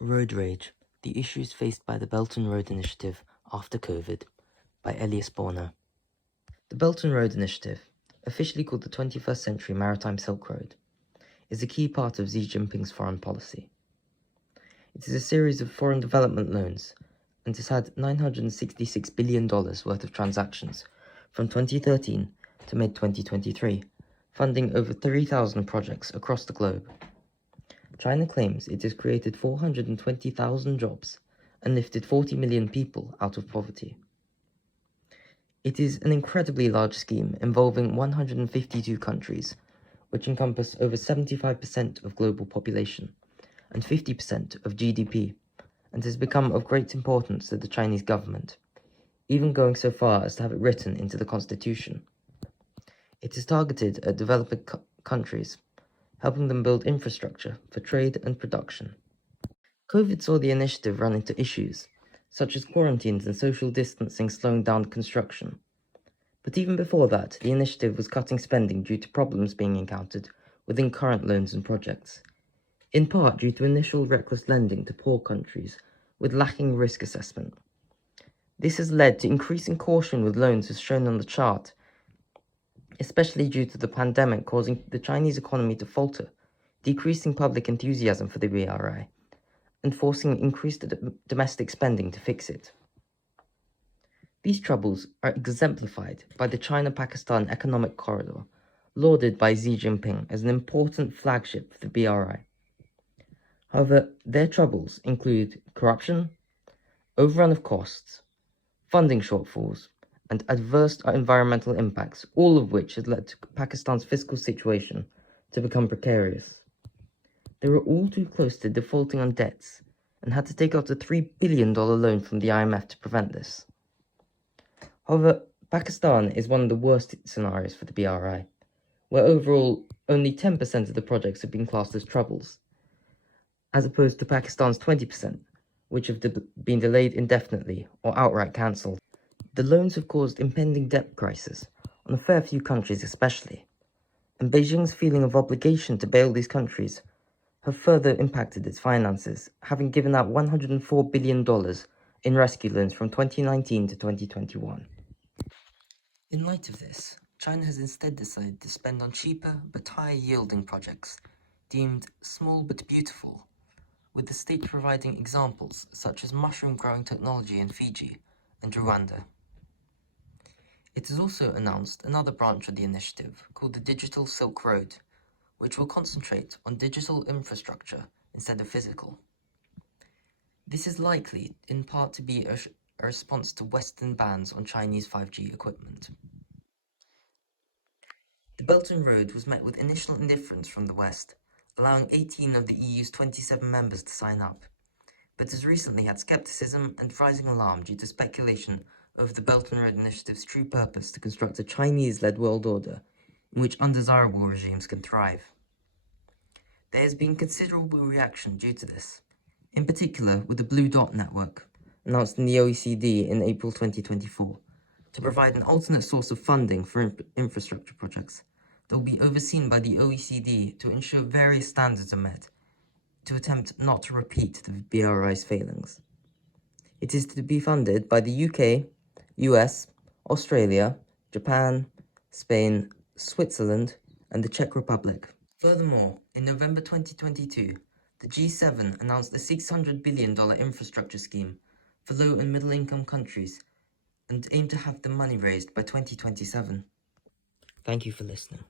Road Rage, the issues faced by the Belt and Road Initiative after COVID, by Elyas. The Belt and Road Initiative, officially called the 21st Century Maritime Silk Road, is a key part of Xi Jinping's foreign policy. It is a series of foreign development loans and has had $966 billion worth of transactions from 2013 to mid-2023, funding over 3,000 projects across the globe. China claims it has created 420,000 jobs and lifted 40 million people out of poverty. It is an incredibly large scheme involving 152 countries, which encompass over 75% of global population and 50% of GDP, and has become of great importance to the Chinese government, even going so far as to have it written into the constitution. It is targeted at developing countries, helping them build infrastructure for trade and production. COVID saw the initiative run into issues, such as quarantines and social distancing slowing down construction. But even before that, the initiative was cutting spending due to problems being encountered within current loans and projects, in part due to initial reckless lending to poor countries with lacking risk assessment. This has led to increasing caution with loans as shown on the chart, especially due to the pandemic causing the Chinese economy to falter, decreasing public enthusiasm for the BRI, and forcing increased domestic spending to fix it. These troubles are exemplified by the China-Pakistan Economic Corridor, lauded by Xi Jinping as an important flagship for the BRI. However, their troubles include corruption, overrun of costs, funding shortfalls, and adverse environmental impacts, all of which has led to Pakistan's fiscal situation to become precarious. They were all too close to defaulting on debts and had to take out a $3 billion loan from the IMF to prevent this. However, Pakistan is one of the worst scenarios for the BRI, where overall only 10% of the projects have been classed as troubles, as opposed to Pakistan's 20%, which have been delayed indefinitely or outright cancelled. The loans have caused impending debt crisis on a fair few countries especially, and Beijing's feeling of obligation to bail these countries have further impacted its finances, having given out $104 billion in rescue loans from 2019 to 2021. In light of this, China has instead decided to spend on cheaper but higher-yielding projects, deemed small but beautiful, with the state providing examples such as mushroom-growing technology in Fiji and Rwanda. It has also announced another branch of the initiative called the Digital Silk Road, which will concentrate on digital infrastructure instead of physical. This is likely, in part, to be a response to Western bans on Chinese 5G equipment. The Belt and Road was met with initial indifference from the West, allowing 18 of the EU's 27 members to sign up, but has recently had skepticism and rising alarm due to speculation over the Belt and Road Initiative's true purpose to construct a Chinese-led world order in which undesirable regimes can thrive. There has been considerable reaction due to this, in particular with the Blue Dot Network, announced in the OECD in April 2024, to provide an alternate source of funding for infrastructure projects that will be overseen by the OECD to ensure various standards are met, to attempt not to repeat the BRI's failings. It is to be funded by the UK, US, Australia, Japan, Spain, Switzerland, and the Czech Republic. Furthermore, in November 2022, the G7 announced a $600 billion infrastructure scheme for low and middle-income countries and aimed to have the money raised by 2027. Thank you for listening.